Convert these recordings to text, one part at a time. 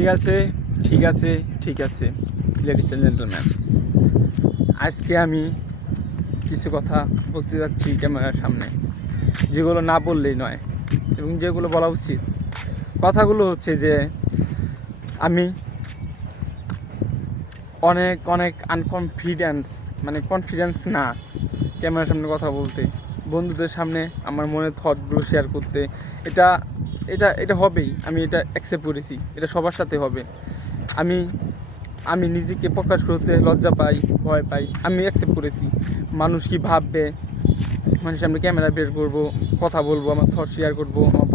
ঠিক আছে ঠিক আছে ঠিক আছে লেডিস অ্যান্ড জেন্টলম্যান, আজকে আমি কিছু কথা বলতে যাচ্ছি ক্যামেরার সামনে, যেগুলো না বললেই নয় এবং যেগুলো বলা উচিত। কথাগুলো হচ্ছে যে আমি অনেক অনেক কনফিডেন্স না ক্যামেরার সামনে কথা বলতে, বন্ধুদের সামনে আমার মনের থটগুলো শেয়ার করতে। এটা এটা এটা হবেই, আমি এটা অ্যাকসেপ্ট করেছি, এটা সবার সাথে হবে। আমি আমি নিজেকে প্রকাশ করতে লজ্জা পাই, ভয় পাই, আমি অ্যাকসেপ্ট করেছি। মানুষ কি ভাববে, মানুষের সামনে ক্যামেরা বের করব, কথা বলবো, আমার থট শেয়ার করব, আমার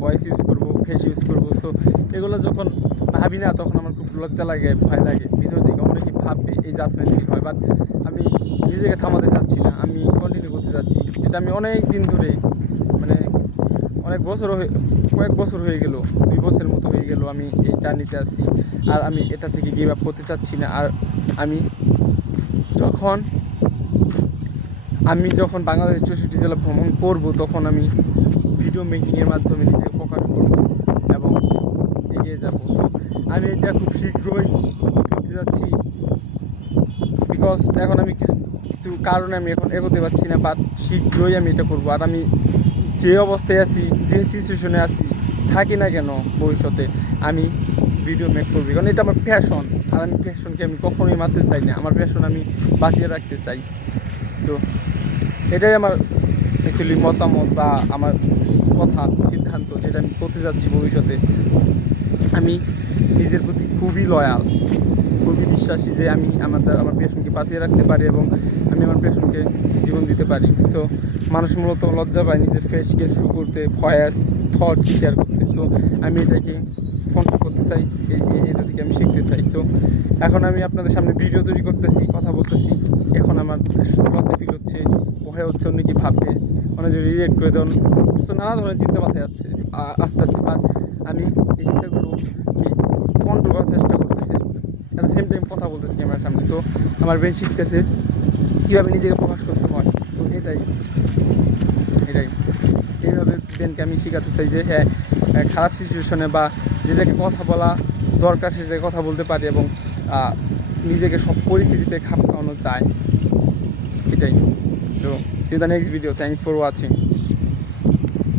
ভয়েস ইউজ করব, ফেস ইউজ করব। সো এগুলো যখন ভাবি না, তখন আমার খুব লজ্জা লাগে, ভয় লাগে, ভিতর থেকে অনেকে ভাববে, এই জাজমেন্ট ফিল হয়। বাট আমি নিজেকে থামাতে চাচ্ছি না, আমি কন্টিনিউ করতে চাচ্ছি। এটা আমি অনেক দিন ধরে, মানে কয়েক বছর হয়ে গেল, 2 বছরের মতো হয়ে গেল আমি এই জার্নিতে আছি। আর আমি এটা থেকে গিভ আপ করতে চাচ্ছি না। আর আমি যখন বাংলাদেশ 64 জেলা ভ্রমণ করব, তখন আমি ভিডিও মেকিংয়ের মাধ্যমে নিজেকে প্রকাশ করব এবং এগিয়ে যাব। সো আমি এটা খুব শীঘ্রই করতে যাচ্ছি, বিকজ এখন আমি কিছু কারণে আমি এখন এগোতে পারছি না, বাট শীঘ্রই আমি এটা করবো। আর আমি যে অবস্থায় আছি, যে সিচুয়েশনে আছি, থাকি না কেন, ভবিষ্যতে আমি ভিডিও মেক করবো, কারণ এটা আমার প্যাশন। আর আমি প্যাশনকে আমি কখনোই মারতে চাই না, আমার প্যাশন আমি বাঁচিয়ে রাখতে চাই। তো এটাই আমার অ্যাকচুয়ালি মতামত বা আমার কথা, সিদ্ধান্ত, যেটা আমি করতে যাচ্ছি ভবিষ্যতে। আমি নিজের প্রতি খুবই লয়াল, খুবই বিশ্বাসী যে আমি আমার প্যাশনকে বাঁচিয়ে রাখতে পারি এবং আমি আমার প্যাশনকে জীবন দিতে পারি। সো মানুষ মূলত লজ্জা পায় নিজের ফেসকে শুরু করতে, ভয়েস, থট শেয়ার করতে। সো আমি এটাকে ফোনটা করতে চাই, এটা থেকে আমি শিখতে চাই। সো এখন আমি আপনাদের সামনে ভিডিও তৈরি করতেছি, কথা বলতেছি। এখন আমার লজ্জা ফিল হচ্ছে, ভয় হচ্ছে অন্য কি ভাববে, অনেক যদি রিজেক্ট করে দেন। সো নানা ধরনের চিন্তা মাথায় আসতে আর আমি এই চিন্তাগুলো কি কন্ট্রোল করার চেষ্টা করতেছি, অ্যাট দ্য সেম টাইম কথা বলতেছি ক্যামেরার সামনে। সো আমার ব্রেন শিখতেছে কীভাবে নিজেকে প্রকাশ করতে হয়। সো এটাই এইভাবে ব্রেনকে আমি শেখাতে চাই যে হ্যাঁ, খারাপ সিচুয়েশনে বা যে জায়গায় কথা বলা দরকার সে জায়গায় কথা বলতে পারি এবং নিজেকে সব পরিস্থিতিতে খাপ খাওয়ানো যায়। এটাই। So C the next video, thanks for watching.